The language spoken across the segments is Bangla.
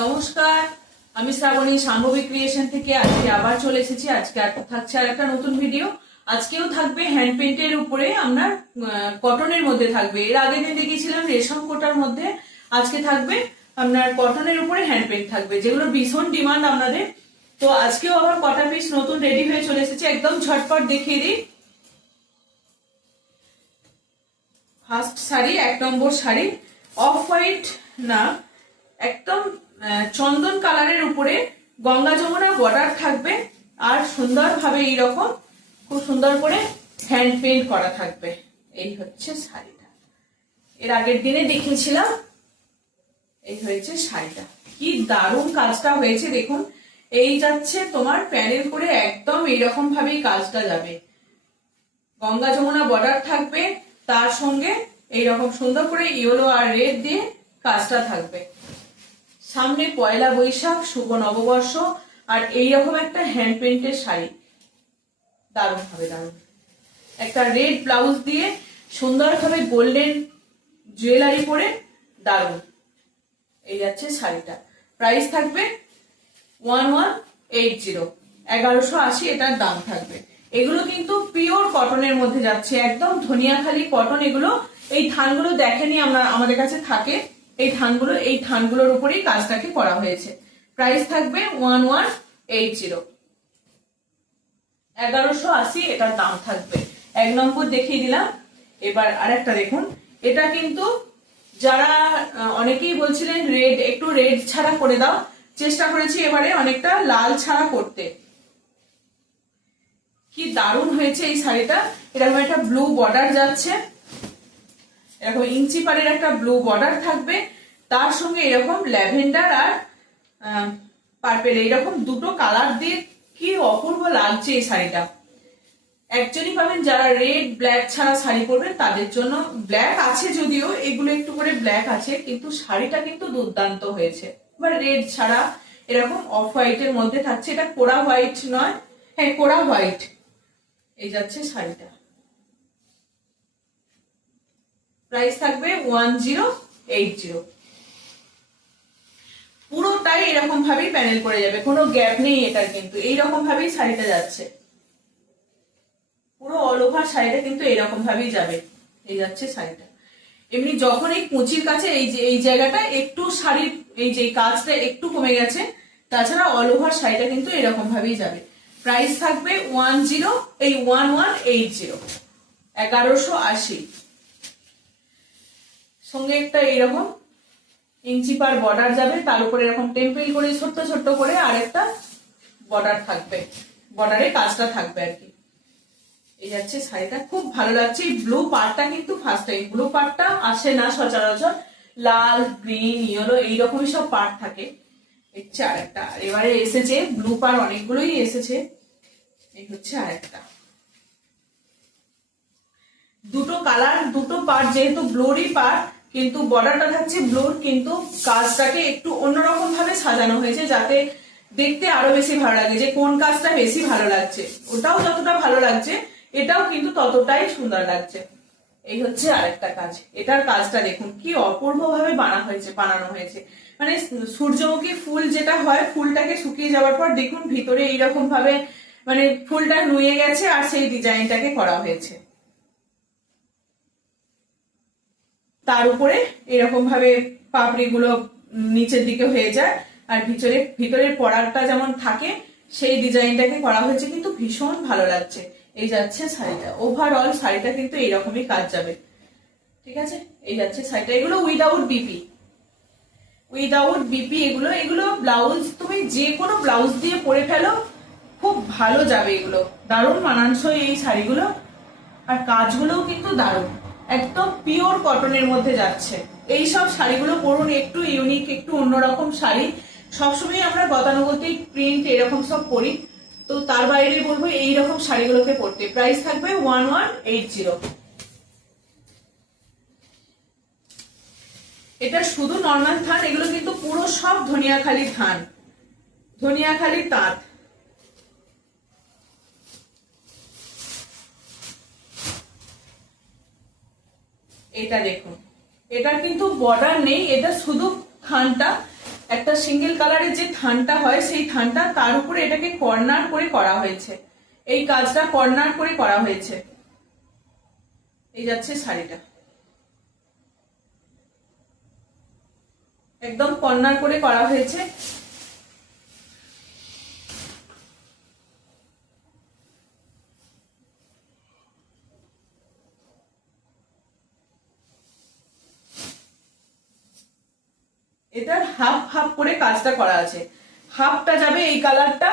নমস্কার, আমি শ্রাবণী শাম্ভবী ক্রিয়েশন থেকে আজকে আবার চলে এসেছি। আজকে থাকছে আর একটা নতুন ভিডিও। আজকেও থাকবে হ্যান্ড পেইন্টের উপরে, আমরা কটনের মধ্যে থাকবে। এর আগের দিন দেখিয়েছিলাম রেশম কোটার মধ্যে, আজকে থাকবে আপনার কটনের উপরে হ্যান্ড পেইন্ট থাকবে, যেগুলো ভীষণ ডিমান্ড আপনাদের। তো আজকেও আবার কটা পিস নতুন রেডি হয়ে চলে এসেছে, একদম ঝটপট দেখিয়ে দিই। ফার্স্ট শাড়ি, 1 নম্বর শাড়ি, অফ হোয়াইট না একদম চন্দন কালারের উপরে গঙ্গা যমুনা বর্ডার থাকবে, আর সুন্দরভাবে এইরকম খুব সুন্দর করে হ্যান্ড পেইন্ট করা থাকবে। এই হচ্ছে শাড়িটা, এর আগের দিনে দেখিয়েছিলাম। এই হয়েছে শাড়িটা, কি দারুণ কাজটা হয়েছে দেখুন। এই যাচ্ছে তোমার প্যানেল করে একদম এইরকম ভাবেই কাজটা যাবে। গঙ্গা যমুনা বর্ডার থাকবে, তার সঙ্গে এইরকম সুন্দর করে ইয়েলো আর রেড দিয়ে কাজটা থাকবে। সামনে পয়লা বৈশাখ, শুভ নববর্ষ, আর এইরকম একটা হ্যান্ড পেইন্টের শাড়ি, দারুণ হবে দারুণ। একটা রেড ব্লাউজ দিয়ে সুন্দরভাবে গোল্ডেন জুয়েলারি পরে দারুণ। এই যাচ্ছে শাড়িটা, প্রাইস থাকবে 1180, 1180 এটার দাম থাকবে। এগুলো কিন্তু পিওর কটনের মধ্যে যাচ্ছে, একদম ধনিয়াখালি কটন। এগুলো এই থানগুলো দেখেনি আমরা, আমাদের কাছে থাকে এই থানগুলোর উপরেই কাজটাকে করা হয়েছে। প্রাইস থাকবে 1180, 1180 এটার দাম থাকবে। 1 নম্বর দেখিয়ে দিলাম। এবার আরেকটা দেখুন, এটা কিন্তু যারা অনেকেই বলছিলেন রেড, একটু রেড ছাড়া করে দাও, চেষ্টা করেছি এবারে অনেকটা লাল ছাড়া করতে। কি দারুণ হয়েছে এই শাড়িটা। এরকম একটা ব্লু বর্ডার যাচ্ছে, এরকম ইঞ্চি পাড়ের একটা ব্লু বর্ডার থাকবে, তার সঙ্গে এরকম ল্যাভেন্ডার আর পার্পেল, এইরকম দুটো কালার দিয়ে কি অপূর্ব লাগছে এই শাড়িটা। একচুয়ালি পাবেন যারা রেড ব্ল্যাক ছাড়া শাড়ি পরবেন তাদের জন্য। ব্ল্যাক আছে যদিও, এগুলো একটু করে ব্ল্যাক আছে, কিন্তু শাড়িটা কিন্তু দুর্দান্ত হয়েছে। এবার রেড ছাড়া এরকম অফ হোয়াইটের মধ্যে থাকছে, এটা কোরা হোয়াইট নয়, হ্যাঁ কোরা হোয়াইট। এই যাচ্ছে শাড়িটা, প্রাইস থাকবে 1080। পুরোটাই এরকম ভাবেই প্যানেল করে যাবে, কোনো গ্যাপ নেই এটার, কিন্তু এইরকম ভাবেই শাড়িটা যাচ্ছে। পুরো অল ওভার শাড়িটা কিন্তু এরকম ভাবেই যাবে। এই যাচ্ছে শাড়িটা। এমনি যখন এই কুচির কাছে এই জায়গাটা একটু শাড়ির এই যে কাজটা একটু কমে গেছে, তাছাড়া অল ওভার শাড়িটা কিন্তু এরকম ভাবেই যাবে। প্রাইস থাকবে 1180, 1180। সঙ্গে একটা এইরকম ইঞ্চি পার বর্ডার যাবে, তার উপরে এরকম টেম্পল করে ছোট্ট ছোট্ট করে আরেকটা বর্ডার থাকবে, বর্ডারে কাজটা থাকবে আর কি। এই যাচ্ছে শাড়িটা, খুব ভালো লাগছে। এই ব্লু পার্টটা কিন্তু ফার্স্ট টাইম, ব্লু পার্টটা আসে না সচরাচর, লাল গ্রিন ইয়েলো এইরকমই সব পার্ট থাকে। হচ্ছে আরেকটা, এবারে এসেছে ব্লু পার্ট, অনেকগুলোই এসেছে। এই হচ্ছে আরেকটা, দুটো কালার দুটো পার্ট, যেহেতু ব্লুরই পার্ট কিন্তু বর্ডারটা থাকছে ব্লুর, কিন্তু কাজটাকে একটু অন্যরকম ভাবে সাজানো হয়েছে যাতে দেখতে আরো বেশি ভালো লাগে। যে কোন কাজটা বেশি ভালো লাগছে, ওটাও যতটা ভালো লাগছে এটাও কিন্তু ততটাই সুন্দর লাগছে। এই হচ্ছে আরেকটা কাজ, এটার কাজটা দেখুন কি অপূর্ব ভাবে বানানো হয়েছে। মানে সূর্যমুখী ফুল যেটা হয়, ফুলটাকে শুকিয়ে যাওয়ার পর দেখুন ভিতরে এইরকম ভাবে মানে ফুলটা নুয়ে গেছে, আর সেই ডিজাইনটাকে করা হয়েছে। তার উপরে এরকম ভাবে পাপড়িগুলো নিচের দিকে হয়ে যায়, আর ভিতরের পরাগটা যেমন থাকে সেই ডিজাইনটাকে করা হয়েছে, কিন্তু ভীষণ ভালো লাগছে। এই যাচ্ছে শাড়িটা, ওভারঅল শাড়িটা কিন্তু এইরকমই কাজ যাবে। ঠিক আছে, এই যাচ্ছে শাড়িটা। এগুলো উইদাউট বিপি, এগুলো ব্লাউজ তুমি যে কোনো ব্লাউজ দিয়ে পরে ফেলো, খুব ভালো যাবে। এগুলো দারুণ মানানসই এই শাড়িগুলো, আর কাজগুলোও কিন্তু দারুণ, একদম পিওর কটনের মধ্যে যাচ্ছে। এই সব শাড়িগুলো পরুন, একটু ইউনিক, একটু অন্যরকম শাড়ি। সবসময় আমরা গতানুগতিক প্রিন্ট এরকম সব পরি, তো তার বাইরে বলবো এইরকম শাড়িগুলোকে পরতে। প্রাইস থাকবে 1180। এটা শুধু নর্মাল থান, এগুলো কিন্তু পুরো সব ধনিয়াখালি থান, ধনিয়াখালি তাঁত। এটা দেখুন, এটার কিন্তু বর্ডার নেই, এটা শুধু থানটা একটা সিঙ্গেল কালারের যে থানটা হয় সেই থানটা, তার উপরে এটাকে কর্নার করে করা হয়েছে। এই কাজটা কর্নার করে করা হয়েছে। এই যাচ্ছে শাড়িটা, একদম কর্নার করে করা হয়েছে। এটার হাফ হাফ করে কাজটা করা আছে। হাফটা যাবে এই কালারটা,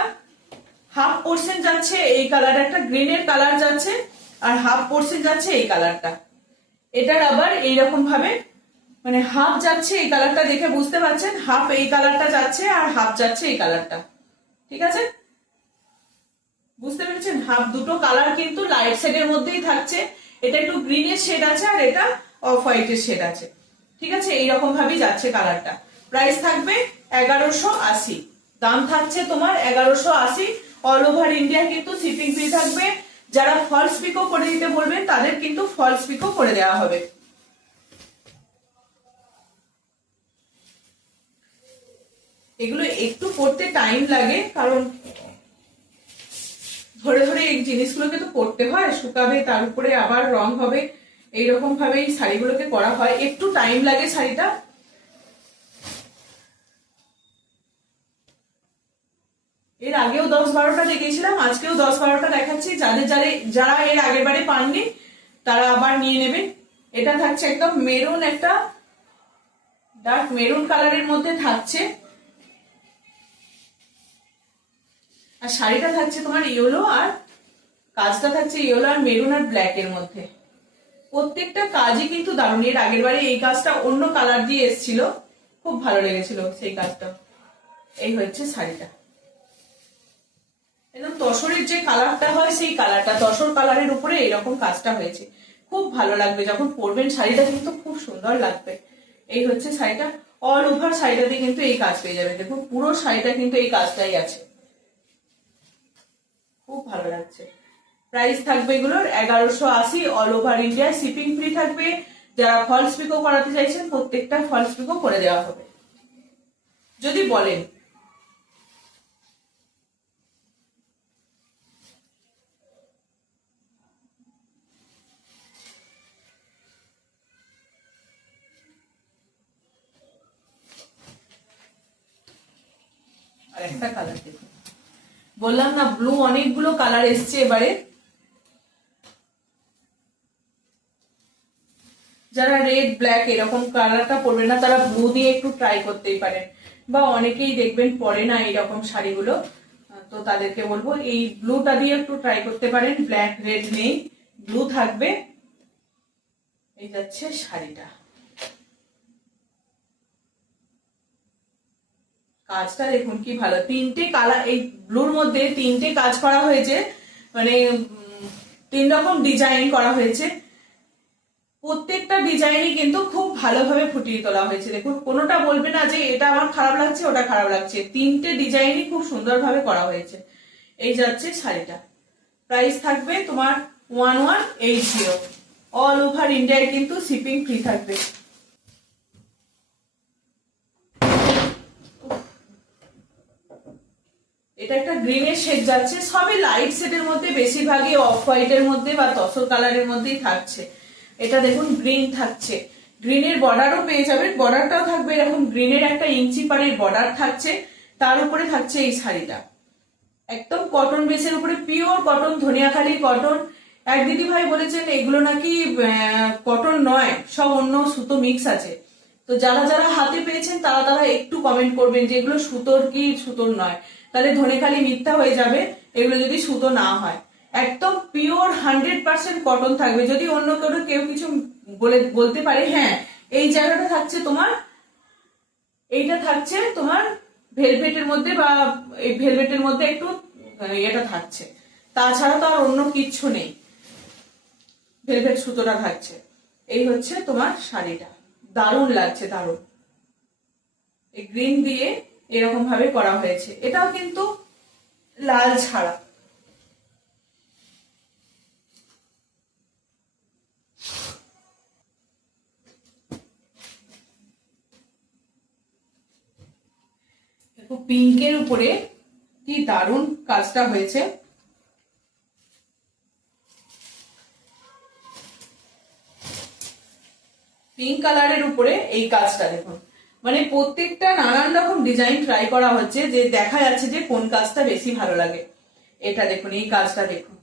হাফ পোর্শন যাচ্ছে এই কালার, একটা গ্রিনের কালার যাচ্ছে, আর হাফ পোর্শন যাচ্ছে এই কালারটা। এটার আবার এইরকম ভাবে মানে হাফ যাচ্ছে এই কালারটা, দেখে বুঝতে পারছেন, হাফ এই কালারটা যাচ্ছে আর হাফ যাচ্ছে এই কালারটা। ঠিক আছে, বুঝতে পেরেছেন? হাফ দুটো কালার কিন্তু লাইট শেডের মধ্যেই থাকছে। এটা একটু গ্রিনের শেড আছে আর এটা অফ হোয়াইটের শেড আছে। ঠিক আছে, এইরকম ভাবেই যাচ্ছে কালারটা। প্রাইস থাকবে 1180, দাম থাকছে তোমার 1180। অল ওভার ইন্ডিয়া কিন্তু শিপিং ফ্রি থাকবে। যারা ফলস পিকো করে দিতে বলবেন তাদের কিন্তু ফলস পিকো করে দেওয়া হবে। এগুলো একটু করতে টাইম লাগে, কারণ ধরে ধরে এই জিনিসগুলোকে তো করতে হয়, শুকাবে, তার উপরে আবার রং হবে, এইরকম ভাবে এই শাড়িগুলোকে করা হয়, একটু টাইম লাগে শাড়িটা। এর আগেও 10-12টা দেখিয়েছিলাম, আজকেও 10-12টা দেখাচ্ছি। যারা এর আগের বারে পাননি তারা আবার নিয়ে নেবেন। এটা থাকছে একদম মেরুন, একটা ডার্ক মেরুন কালারের মধ্যে থাকছে, আর শাড়িটা থাকছে তোমার ইয়েলো, আর কাজটা থাকছে ইয়েলো আর মেরুন আর ব্ল্যাক এর মধ্যে। প্রত্যেকটা কাজই কিন্তু দারুণ। এর আগের বারে এই কাজটা অন্য কালার দিয়ে এসেছিল, খুব ভালো লেগেছিল সেই কাজটা। এই হচ্ছে শাড়িটা, একদম তসরের যে কালারটা হয় সেই কালারটা, তসর কালারের উপরে এরকম কাজটা হয়েছে। খুব ভালো লাগবে যখন পরবেন শাড়িটা, কিন্তু খুব সুন্দর লাগবে। এই হচ্ছে শাড়িটা, অল ওভার শাড়িটাতে কিন্তু এই কাজ পেয়ে যাবে। দেখুন পুরো শাড়িটা কিন্তু এই কাজটাই আছে, খুব ভালো লাগছে। প্রাইস থাকবে এগুলোর 1180, all over India shipping free থাকবে। যারা ফলস পিকো করাতে চাইছেন প্রত্যেকটা ফলস পিকো করে দেওয়া হবে যদি বলেন। আর একটা কালার দেখুন, বললাম না ব্লু অনেকগুলো কালার এসছে এবারে। যারা রেড ব্ল্যাক এরকম কালারটা পরবেন না তারা ব্লু দিয়ে একটু ট্রাই করতেই পারেন, বা অনেকেই দেখবেন পরে না এইরকম শাড়িগুলো, তো তাদেরকে বলবো এই ব্লুটা দিয়ে একটু ট্রাই করতে পারেন। ব্ল্যাক রেড নেই, ব্লু থাকবে। এই যাচ্ছে শাড়িটা, কাজটা দেখুন কি ভালো, তিনটে কালার এই ব্লুর মধ্যে, তিনটে কাজ করা হয়েছে, মানে 3 রকম ডিজাইন করা হয়েছে। প্রত্যেকটা ডিজাইনই কিন্তু খুব ভালোভাবে ফুটিয়ে তোলা হয়েছে। দেখুন কোনোটা বলবে না যে এটা আমার খারাপ লাগছে ওটা খারাপ লাগছে, তিনটে ডিজাইনই খুব সুন্দরভাবে করা হয়েছে। এই যাচ্ছে শাড়িটা, প্রাইস থাকবে তোমার 1180, অল ওভার ইন্ডিয়ায় কিন্তু শিপিং ফ্রি থাকবে। এটা একটা গ্রিনের শেড যাচ্ছে, সবই লাইট শেডের মধ্যে, বেশিরভাগই অফ হোয়াইটের মধ্যে বা তসর কালারের মধ্যেই থাকছে। এটা দেখুন গ্রিন থাকছে, গ্রিনের বর্ডারও পেয়ে যাবেন, বর্ডারটাও থাকবে এরকম গ্রিনের, একটা ইঞ্চি পাড়ের বর্ডার থাকছে, তার উপরে থাকছে এই শাড়িটা একদম কটন বেসের উপরে, পিওর কটন, ধনিয়াখালি কটন। এক দিদি ভাই বলেছেন এগুলো নাকি কটন নয়, সব অন্য সুতো মিক্স আছে। তো যারা যারা হাতে পেয়েছেন তারা তারা একটু কমেন্ট করবেন যে এগুলো সুতোর কি সুতোর নয়, তাহলে ধনেখালি মিথ্যা হয়ে যাবে এগুলো যদি সুতো না হয়। একদম পিওর 100% কটন থাকবে। যদি অন্য কেউ কিছু বলতে পারে, হ্যাঁ এই জায়গাটা থাকছে তোমার, এইটা থাকছে তোমার ভেলভেটের মধ্যে, বা এই ভেলভেটের মধ্যে একটু এটা থাকছে, তাছাড়া তো আর অন্য কিচ্ছু নেই, ভেলভেট সুতোটা থাকছে। এই হচ্ছে তোমার শাড়িটা, দারুণ লাগছে, দারুণ। এই গ্রিন দিয়ে এরকম ভাবে করা হয়েছে, এটাও কিন্তু লাল ছাড়া। দেখো পিঙ্কের উপরে কি দারুণ কাজটা হয়েছে। পিঙ্ক কালারের উপরে এই কাজটা দেখুন, মানে প্রত্যেকটা নানান রকম ডিজাইন ট্রাই করা হচ্ছে, যে দেখা যাচ্ছে যে কোন কাজটা বেশি ভালো লাগে। এটা দেখুন, এই কাজটা দেখুন,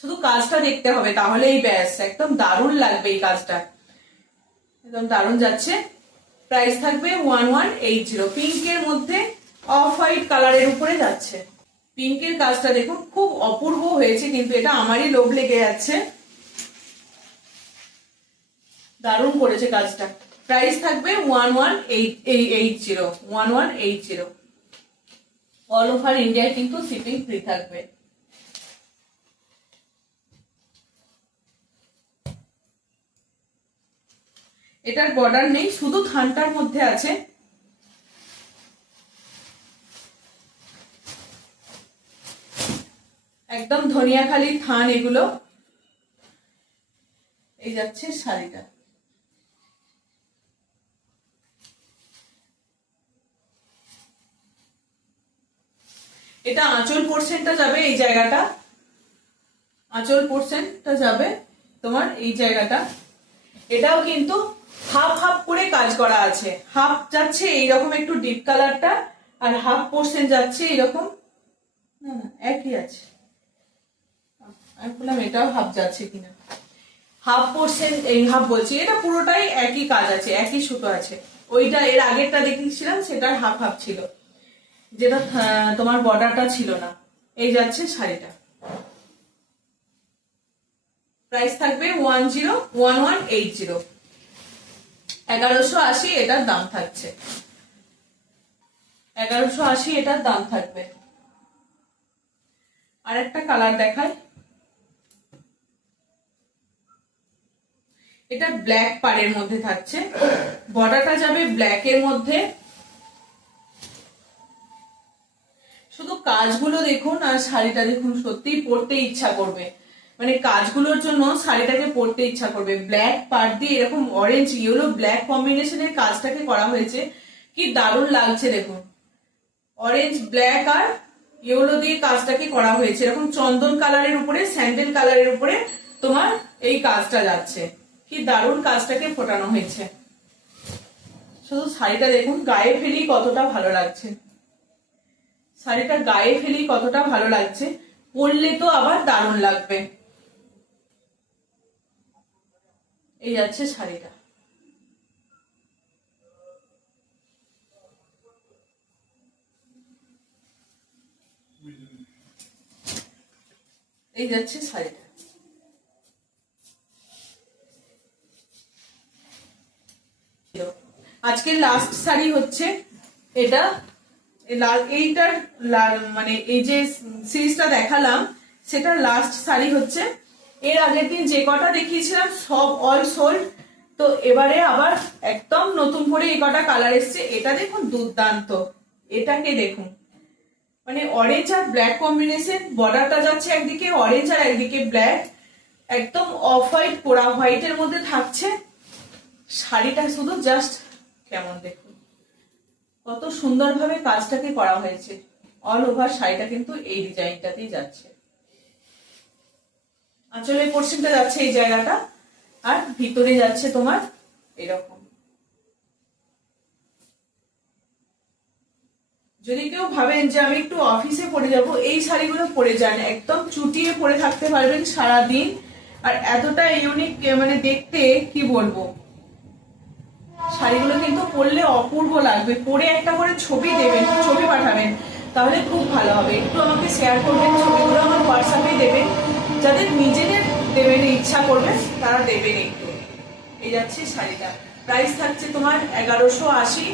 শুধু কাজটা দেখতে হবে তাহলেই ব্যাস, একদম দারুণ লাগবে এই কাজটা, একদম দারুণ যাচ্ছে। প্রাইস থাকবে 1180। পিঙ্কের মধ্যে অফ হোয়াইট কালারের উপরে যাচ্ছে। পিঙ্কের কাজটা দেখুন খুব অপূর্ব হয়েছে, কিন্তু এটা আমারই লোভ লেগে যাচ্ছে, দারুণ করেছে কাজটা। প্রাইস থাকবে 1180। অল ওভার ইন্ডিয়ায় কিন্তু শিপিং ফ্রি থাকবে। এটার বর্ডার নেই, শুধু থানটার মধ্যে আছে। একদম ধনিয়াখালি থান এগুলো। এই যাচ্ছে শাড়িটা। এটা আঁচল পোর্শনটা যাবে এই জায়গাটা, আঁচল পোর্শনটা যাবে তোমার এই জায়গাটা। এটাও কিন্তু হাফ হাফ করে কাজ করা আছে, হাফ যাচ্ছে এইরকম একটু ডিপ কালারটা, আর হাফ পোর্শন যাচ্ছে এইরকম, না না একই আছে, আমি বললাম এটাও হাফ যাচ্ছে কিনা, হাফ পোর্শন এই হাফ বলছি, এটা পুরোটাই একই কাজ আছে, একই সুতো আছে। ওইটা এর আগেরটা দেখিয়েছিলাম সেটার হাফ হাফ ছিল, যেটা তোমার বর্ডারটা ছিল না। এই যাচ্ছে শাড়িটা। প্রাইস থাকবে 1180। 1180 এটার দাম থাকছে, 1180 এটার দাম থাকবে। আর একটা কালার দেখায়, এটা ব্ল্যাক পাড়ের মধ্যে থাকছে, বর্ডারটা যাবে ব্ল্যাকের মধ্যে। শুধু কাজগুলো দেখুন আর শাড়িটা দেখুন, সত্যিই পরতে ইচ্ছা করবে, মানে কাজগুলোর জন্য শাড়িটাকে পরতে ইচ্ছা করবে। ব্ল্যাক পাড় দিয়ে এরকম অরেঞ্জ ইয়েলো ব্ল্যাক কম্বিনেশনের কাজটাকে করা হয়েছে, কি দারুণ লাগছে দেখুন। অরেঞ্জ ব্ল্যাক আর ইয়েলো দিয়ে কাজটাকে করা হয়েছে, এরকম চন্দন কালারের উপরে স্যান্ডেল কালারের উপরে তোমার এই কাজটা যাচ্ছে, কি দারুণ কাজটাকে ফোটানো হয়েছে। শুধু শাড়িটা দেখুন, গায়ে ফেলি কতটা ভালো লাগছে, শাড়িটা গায়ে ফেলি কতটা ভালো লাগছে, পরলে তো আবার দারুণ লাগবে। এই যাচ্ছে শাড়িটা। এই যাচ্ছে শাড়িটা। আজকের লাস্ট শাড়ি হচ্ছে এটা, এইটার মানে এই যে সিরিজটা দেখালাম সেটার লাস্ট শাড়ি হচ্ছে। এর আগের দিন যে কটা দেখিয়েছিলাম সব অল সোল্ড, তো এবারে আবার একদম নতুন করে এই কটা কালার এসছে। এটা দেখুন দুর্দান্ত, এটাকে দেখুন, মানে অরেঞ্জ আর ব্ল্যাক কম্বিনেশন, বর্ডারটা যাচ্ছে একদিকে অরেঞ্জ আর একদিকে ব্ল্যাক, একদম অফ হোয়াইট পোড়া হোয়াইটের মধ্যে থাকছে শাড়িটা। শুধু জাস্ট কেমন দেখুন, কত সুন্দরভাবে কাজটাকে করা হয়েছে। অল ওভার শাড়িটা কিন্তু এই ডিজাইনটাতেই যাচ্ছে, আঁচলের পোর্শনটা যাচ্ছে এই জায়গাটা, আর ভিতরে যাচ্ছে তোমার এরকম। যদি কেউ ভাবেন যে আমি একটু অফিসে পরে যাব, এই শাড়িগুলো পরে যান, একদম চুটিয়ে পরে থাকতে পারবেন সারাদিন, আর এতটা ইউনিক মানে দেখতে কি বলবো। শাড়িগুলো কিন্তু পরলে অপূর্ব লাগবে, পরে একটা করে ছবি দেবেন, ছবি পাঠাবেন, তাহলে খুব ভালো হবে। একটু আমাকে শেয়ার করবেন ছবিগুলো, আমার হোয়াটসঅ্যাপে দেবেন, যাদের নিজেদের দেবেন ইচ্ছা করবে তারা দেবেন একটু। এই যাচ্ছে শাড়িটা। প্রাইস থাকছে তোমার 1180।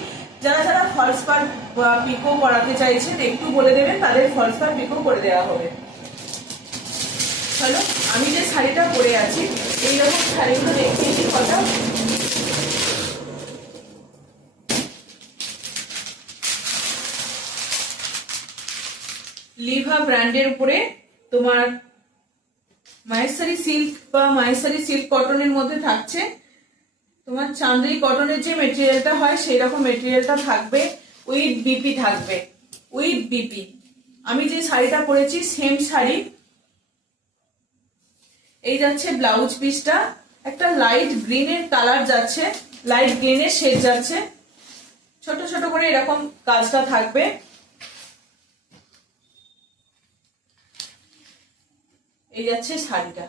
যারা যারা ফলস পাড় বা পিকো করাতে চাইছেন একটু বলে দেবেন, তাদের ফলস পাড় পিকো করে দেওয়া হবে। চলো, আমি যে শাড়িটা পরে আছি এইরকম শাড়িগুলো দেখিয়েছি কটা। লিভা ব্র্যান্ডের উপরে তোমার মাহেশ্বরী সিল্ক বা মাহেশ্বরী সিল্ক কটনের মধ্যে থাকছে। তোমার চান্দেরি কটনের যে মেটেরিয়ালটা হয় সেই রকম মেটেরিয়ালটা থাকবে। উইথ বিপি থাকবে, উইথ বিপি। আমি যে শাড়িটা পরেছি সেম শাড়ি। এই যাচ্ছে ব্লাউজ পিসটা, একটা লাইট গ্রিনের কালার যাচ্ছে, লাইট গ্রিনের শেড যাচ্ছে, ছোট ছোট করে এরকম কাজটা থাকবে। এই যাচ্ছে শাড়িটা।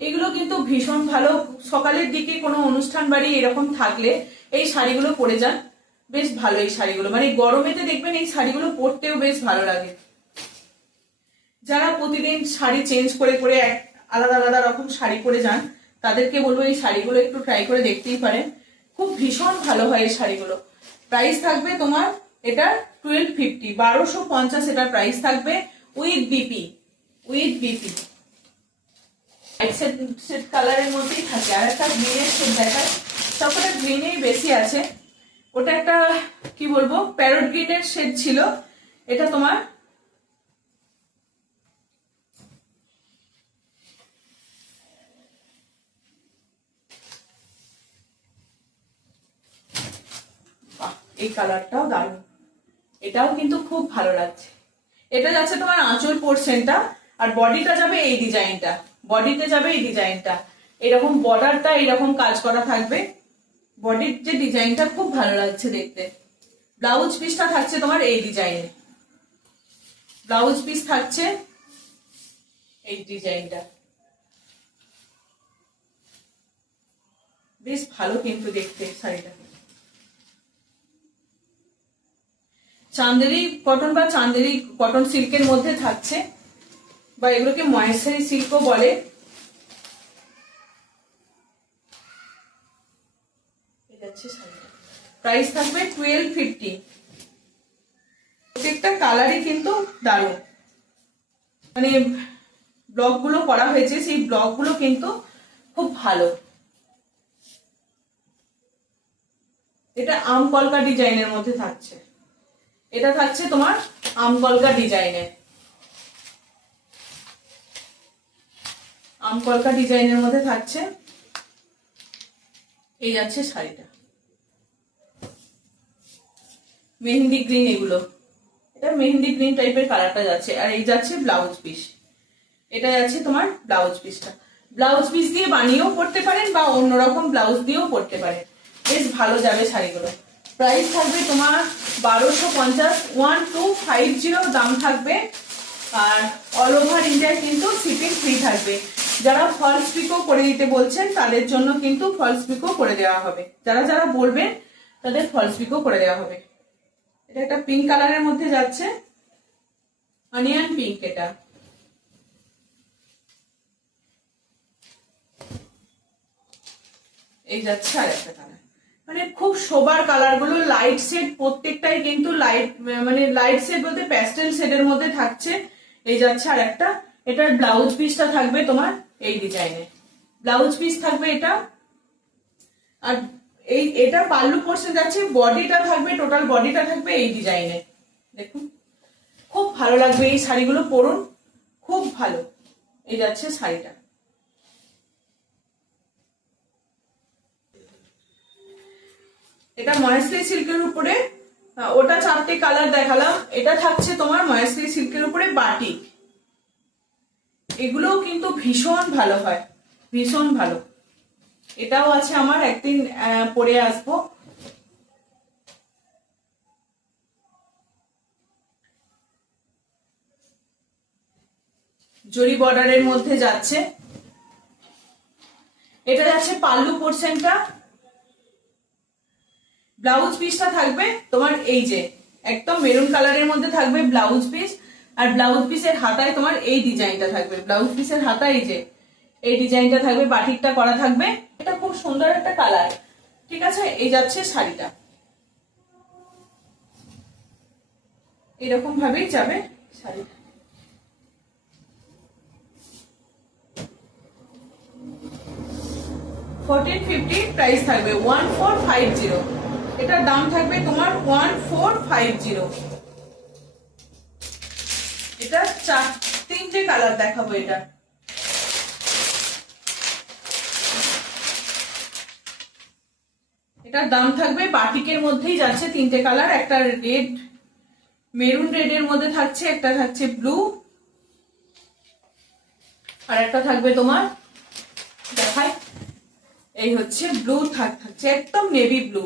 এগুলো কিন্তু ভীষণ ভালো, সকালের দিকে কোনো অনুষ্ঠান বাড়ি এরকম থাকলে এই শাড়িগুলো পরে যান, বেশ ভালো এই শাড়িগুলো, মানে গরমেতে দেখবেন এই শাড়িগুলো পরতেও বেশ ভালো লাগে। যারা প্রতিদিন শাড়ি চেঞ্জ করে করে আলাদা আলাদা রকম শাড়ি পরে যান তাদেরকে বলবো এই শাড়িগুলো একটু ট্রাই করে দেখতেই পারেন, খুব ভীষণ ভালো হয় এই শাড়িগুলো। প্রাইস থাকবে তোমার এটা 1250, 1250 এটার প্রাইস থাকবে with BP, with BP. Set কালারের মধ্যেই থাকে। আর একটা গ্রিনের শেড দেখায়, সবকটা গ্রিনেই বেশি আছে। ওটা একটা কি বলবো প্যারট গ্রিনের শেড ছিল, এটা তোমার এই কালারটাও দারুণ, এটাও কিন্তু খুব ভালো লাগছে। এটা যাচ্ছে তোমার আঁচল পোর্শনটা, আর বডিটা যাবে এই ডিজাইনটা, বডিতে যাবে এই ডিজাইনটা, এরকম বর্ডারটা এরকম কাজ করা থাকবে। বডির যে ডিজাইনটা খুব ভালো লাগছে দেখতে। ব্লাউজ পিসটা থাকছে তোমার এই ডিজাইনে, ব্লাউজ পিস থাকছে এই ডিজাইনটা, বেশ ভালো কিন্তু দেখতে শাড়িটা। চান্দেরি কটন বা চান্দেরি কটন সিল্কের মধ্যে থাকছে, বা এগুলোকে মহেশ্বরী সিল্কও বলে। প্রাইস থাকবে 1250। প্রত্যেকটা কালারই কিন্তু দারুণ, মানে ব্লক গুলো করা হয়েছে সেই ব্লক গুলো কিন্তু খুব ভালো। এটা আমকলকা ডিজাইনের মধ্যে থাকছে, এটা থাকছে তোমার আমকলকা ডিজাইনের, আমকলকা ডিজাইনের মধ্যে থাকছে। এই যাচ্ছে শাড়িটা মেহেন্দি গ্রিন, এগুলো এটা মেহেন্দি গ্রিন টাইপের কালারটা যাচ্ছে। আর এই যাচ্ছে ব্লাউজ পিস, এটা যাচ্ছে তোমার ব্লাউজ পিসটা। ব্লাউজ পিস দিয়ে বানিয়েও পরতে পারেন বা অন্যরকম ব্লাউজ দিয়েও পরতে পারেন, বেশ ভালো যাবে শাড়িগুলো। প্রাইস থাকবে তোমার 1250, 1250 দাম থাকবে। আর অল ওভার ইন্ডিয়া কিন্তু শিপিং ফ্রি থাকবে। যারা ফলস পিকো করে দিতে বলছেন তাদের জন্য কিন্তু ফলস পিকো করে দেওয়া হবে, যারা যারা বলবেন তাদের ফলস পিকো করে দেওয়া হবে। এটা একটা পিঙ্ক কালারের মধ্যে যাচ্ছে, অনিয়ন পিঙ্ক। এটা এই যাচ্ছে আর একটা কালার, মানে খুব সোবার কালার গুলো, লাইট শেড প্রত্যেকটাই কিন্তু লাইট, মানে লাইট শেড বলতে প্যাস্টেল শেডের মধ্যে থাকছে। এই যাচ্ছে আর একটা, এটার ব্লাউজ পিসটা থাকবে তোমার এই ডিজাইনে, ব্লাউজ পিস থাকবে এটা। আর এটা পাল্লু পোর্শন যাচ্ছে, বডিটা থাকবে, টোটাল বডিটা থাকবে এই ডিজাইনে। দেখুন খুব ভালো লাগবে এই শাড়িগুলো, পরুন খুব ভালো। এই যাচ্ছে শাড়িটা। এটা মহেশ্বরী সিল্কের উপরে, ওটা 4টে কালার দেখালাম, এটা থাকছে তোমার মহেশ্বরী সিল্কের উপরে বাটিক। এগুলোও কিন্তু ভীষণ ভালো হয়, ভীষণ ভালো। এটাও আছে আমার, একদিন পরে আসবো। জরি বর্ডারের মধ্যে যাচ্ছে, এটা যাচ্ছে পাল্লু পোর্শনটা। ব্লাউজ পিসটা থাকবে তোমার এই যে একদম মেরুন কালারের মধ্যে থাকবে ব্লাউজ পিস। আর ব্লাউজ পিসের হাতায় তোমার এই ডিজাইনটা থাকবে, ব্লাউজ পিসের হাতায় এই যে এই ডিজাইনটা থাকবে, বাটিকটা করা থাকবে। এটা খুব সুন্দর একটা কালার, ঠিক আছে। এই যাচ্ছে শাড়িটা, এরকম ভাবেই যাবে শাড়িটা। $1450 প্রাইস থাকবে, 1450। এটার দাম থাকবে তোমার 1450। এটা 3টে কালার দেখাবো। এটা এটার দাম থাকবে, বাটিকের মধ্যেই যাচ্ছে তিনটে কালার, একটা রেড, মেরুন রেডের মধ্যে থাকছে, একটা থাকছে ব্লু, আর একটা থাকবে তোমার দেখাই, এই হচ্ছে ব্লু থাকছে, একদম নেভি ব্লু।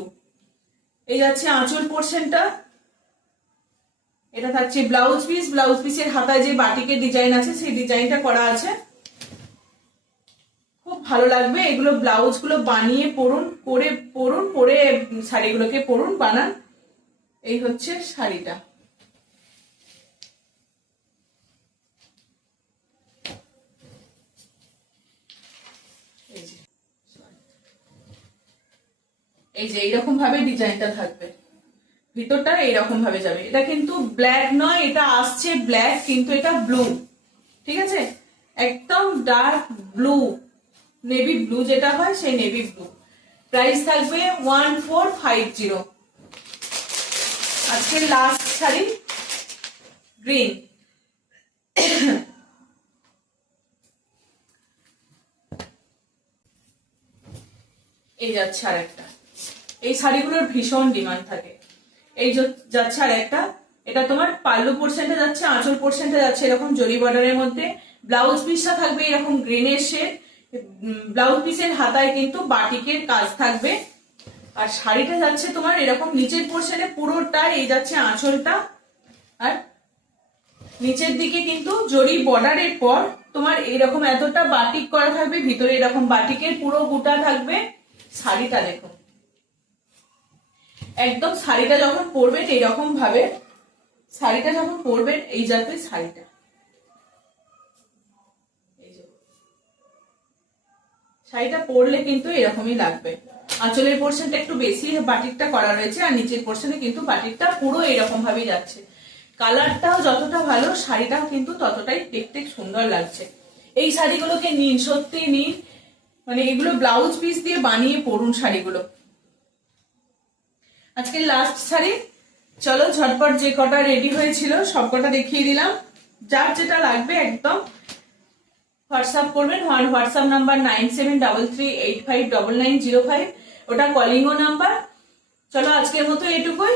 এই যাচ্ছে আঁচল পোর্শনটা, এটা থাকছে ব্লাউজ পিস, ব্লাউজ পিসের হাতায় যে বাটিকের ডিজাইন আছে সেই ডিজাইনটা করা আছে, খুব ভালো লাগবে এগুলো। ব্লাউজ গুলো বানিয়ে পরে শাড়িগুলোকে পরুন, বানান। এই হচ্ছে শাড়িটা। এই যে এইরকম ভাবে ডিজাইনটা থাকবে, ভিতরটা এইরকম ভাবে যাবে। এটা কিন্তু ব্ল্যাক নয়, এটা আসছে ব্ল্যাক, কিন্তু এটা ব্লু, ঠিক আছে, একদম ডার্ক ব্লু, নেভি ব্লু যেটা হয় সেই নেভি ব্লু। প্রাইস থাকবে 1450। আজকের লাস্ট শাড়ি গ্রিন, এই যাচ্ছে আর একটা, এই শাড়িগুলোর ভীষণ ডিমান্ড থাকে। এই যাচ্ছে আর একটা, এটা তোমার পাল্লু পোর্শনটা যাচ্ছে, আঁচল পোর্শনটা যাচ্ছে এরকম জরি বর্ডারের মধ্যে, ব্লাউজ পিসটা থাকবে এরকম গ্রিনের শেড, ব্লাউজ পিসের হাতায় কিন্তু বাটিকের কাজ থাকবে, আর শাড়িটা যাচ্ছে তোমার এরকম নিচের পোর্শনে পুরোটা, এই যাচ্ছে আঁচলটা, আর নিচের দিকে কিন্তু জরি বর্ডারের পর তোমার এরকম এতটা বাটিক করা থাকবে, ভিতরে এরকম বাটিকের পুরো বুটা থাকবে। শাড়িটা দেখো, একদম শাড়িটা যখন পরবেন এইরকম ভাবে, শাড়িটা যখন পরবেন এই যাতে শাড়িটা, শাড়িটা পরলে কিন্তু এরকমই লাগবে। আঁচলের পোর্শনটা একটু বেশি বাটিকটা করা রয়েছে, আর নিচের পোর্শনে কিন্তু বাটিকটা পুরো এরকম ভাবেই যাচ্ছে। কালারটাও যতটা ভালো, শাড়িটাও কিন্তু ততটাই দেখতে সুন্দর লাগছে। এই শাড়িগুলোকে নিন, সত্যি নিন, মানে এগুলো ব্লাউজ পিস দিয়ে বানিয়ে পরুন শাড়িগুলো। আজকে লাস্ট শাড়ি, চলো ঝটপট যে কটা রেডি হয়েছিল সব কটা দেখিয়ে দিলাম। যার যেটা লাগবে একদম হোয়াটসঅ্যাপ করবেন, হোয়াটসঅ্যাপ নাম্বার 9733859905, ওটা কলিংও নাম্বার। চলো আজকের মতো এটুকুই।